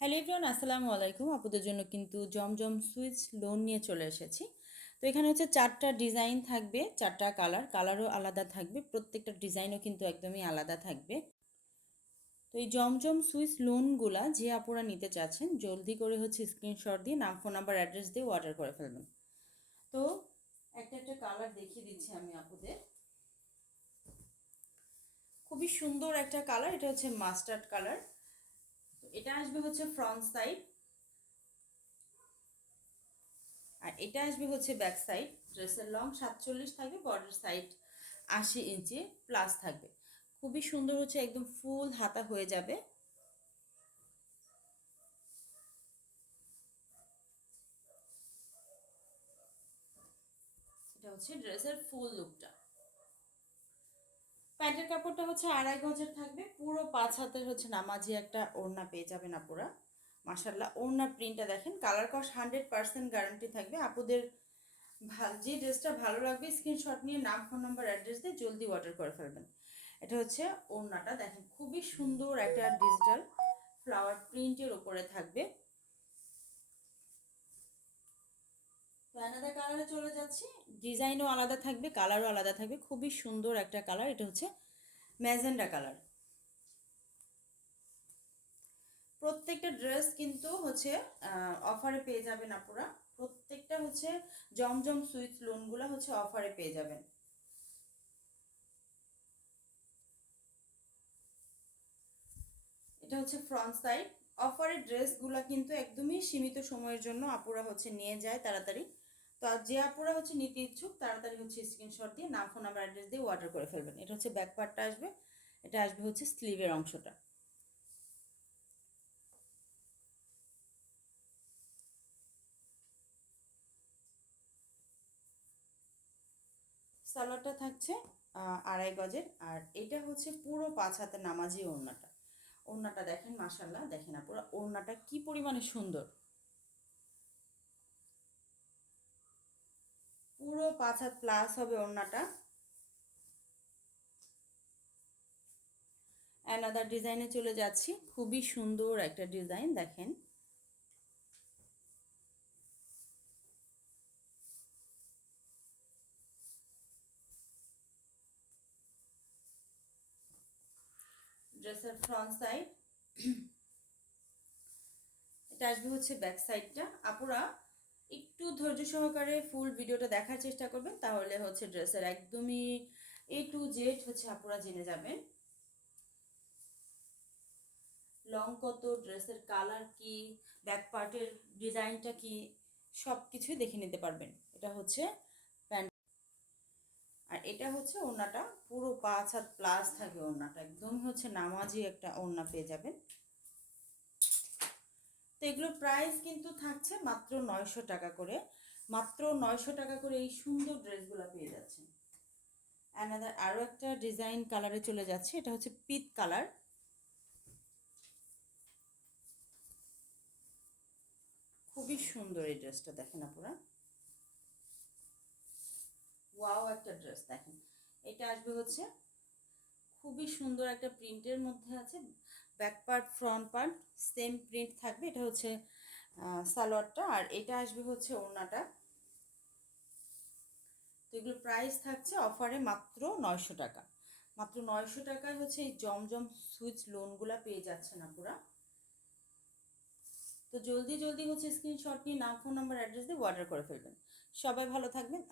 Hello everyone, আসসালামু আলাইকুম। আপনাদের জন্য কিন্তু জমজম সুইচ লোন নিয়ে চলে এসেছি। তো এখানে হচ্ছে 4টা ডিজাইন থাকবে, 4টা কালারও আলাদা থাকবে, প্রত্যেকটা ডিজাইনও কিন্তু একদমই আলাদা থাকবে। তো এই জমজম সুইচ লোনগুলা যে আপুরা নিতে চাচ্ছেন জলদি করে হচ্ছে স্ক্রিনশট দিয়ে নাম, ফোন নাম্বার, অ্যাড্রেস দিয়ে অর্ডার করে ফেলবেন। তো একটা একটা কালার দেখিয়ে দিচ্ছি আমি আপুদের। খুবই সুন্দর একটা কালার, এটা হচ্ছে মাস্টার্ড কালার। এটা আসবে হচ্ছে ফ্রন্ট সাইড, আর এটা আসবে হচ্ছে ব্যাক সাইড। ড্রেসের লং 47 থাকবে, বর্ডার সাইড 80 ইঞ্চি প্লাস থাকবে। খুবই সুন্দর হচ্ছে, একদম ফুল হাতা হয়ে যাবে। এটা হচ্ছে ড্রেসের ফুল লুকটা। প্যান্টের কাপড়টা হচ্ছে 2.5 গজের থাকবে, পুরো 5 হাতের হচ্ছে নামাজি একটা ওড়না পেয়ে যাবেন আপুরা। মাশাল্লাহ, ওড়না প্রিন্টটা দেখেন, কালার কস 100% গ্যারান্টি থাকবে। আপুদের যে ড্রেসটা ভালো লাগবে স্ক্রিনশট নিয়ে নাম, ফোন নাম্বার, অ্যাড্রেস দিয়ে জলদি অর্ডার করে ফেলবেন। এটা হচ্ছে ওড়নাটা দেখেন, খুবই সুন্দর একটা ডিজিটাল ফ্লাওয়ার প্রিন্টের উপরে থাকবে। তো অ্যানাদার কালারে চলে যাচ্ছি, ডিজাইনও আলাদা থাকবে, কালারও আলাদা থাকবে। খুবই সুন্দর একটা কালার, এটা হচ্ছে ম্যাজেন্ডা কালার। প্রত্যেকটা ড্রেস কিন্তু হচ্ছে অফারে পেয়ে যাবেন আপনারা। প্রত্যেকটা হচ্ছে জমজম সুইচ লোনগুলো হচ্ছে অফারে পেয়ে যাবেন। এটা হচ্ছে ফ্রন্ট সাইড। অফারের ড্রেসগুলো কিন্তু একদমই সীমিত সময়ের জন্য আপুরা হচ্ছে নিয়ে যায় তাড়াতাড়ি। তো আর যে আপুরা হচ্ছে নিতে ইচ্ছুক তাড়াতাড়ি হচ্ছে স্ক্রিনশট দিয়ে নাম, ফোন নাম্বার, অ্যাড্রেস দিয়ে অর্ডার করে ফেলবেন। এটা হচ্ছে ব্যাক পার্টটা আসবে, এটা আসবে হচ্ছে স্লিভের অংশটা। সালোয়ারটা থাকছে 2.5 গজের, আর এটা হচ্ছে পুরো 5 হাতের নামাজি ওড়নাটা। ওড়নাটা দেখেন, মাশাল্লাহ দেখেন আপুরা, ওড়নাটা কি পরিমাণে সুন্দর। পুরো 5 হাত প্লাস হবে ওড়নাটা। অ্যানাদার ডিজাইনে চলে যাচ্ছি, খুবই সুন্দর একটা ডিজাইন দেখেন। ড্রেসের ফ্রন্ট সাইড, এটা আসবে হচ্ছে ব্যাক সাইডটা। আপুরা একটু ধৈর্য সহকারে ফুল ভিডিওটা দেখার চেষ্টা করবেন, তাহলে হচ্ছে ড্রেসের একদমই A to Z হচ্ছে আপুরা জেনে যাবেন। লং কত, ড্রেসের কালার কি, ব্যাক পার্টের ডিজাইনটা কি, সব কিছুই দেখে নিতে পারবেন। এটা হচ্ছে প্যান্ট, আর এটা হচ্ছে ওড়নাটা। পুরো 5 হাত প্লাস থাকে ওড়নাটা, একদম হচ্ছে নামাজি একটা ওড়না পেয়ে যাবেন। তো এগুলোর প্রাইস কিন্তু থাকছে মাত্র 900 টাকা করে। মাত্র 900 টাকা করে এই সুন্দর ড্রেসগুলো পেয়ে যাচ্ছেন। অ্যানাদার আরও একটা ডিজাইন কালারে চলে যাচ্ছে, এটা হচ্ছে পিট কালার। খুবই সুন্দর এই ড্রেসটা দেখেন আপনারা, ওয়াও একটা ড্রেস দেখেন। এটা আসবে হচ্ছে খুবই সুন্দর একটা প্রিন্টের মধ্যে আছে, back part front part same print থাকবে। এটা হচ্ছে সালোয়ারটা, আর এটা আসবে হচ্ছে ওড়নাটা। তো এগুলো প্রাইস থাকছে অফারে মাত্র 900 টাকা। মাত্র 900 টাকায় হচ্ছে এই জমজম সুইচ লোনগুলা পেয়ে যাচ্ছেন আপুরা। তো জলদি জলদি হচ্ছে স্ক্রিনশট নিয়ে নাম, ফোন নাম্বার, অ্যাড্রেস দিয়ে অর্ডার করে ফেলবেন। সবাই ভালো থাকবেন।